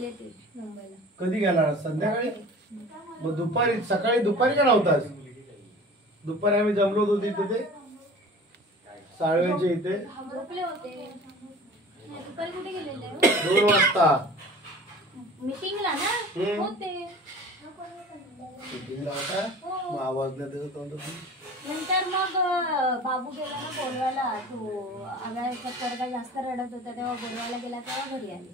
गेले ते मुंबईला. कधी गेला? संध्याकाळी? मग दुपारी, सकाळी दुपारी का नव्हतास? दुपारी आम्ही जमलो होतो तिथे ते साळव्यांच्या इथे. झोपले होते. दुपारी कुठे गेलेले? 2 वाजता मीटिंगला ना होते. मीटिंगला होता? मग आवाज नाही देत होता. नंतर मग बाबू गेला ना बोलवायला. तो आला पोरगा जास्त रडत होता तेव्हा बोलवायला गेला तेव्हा घरी आले.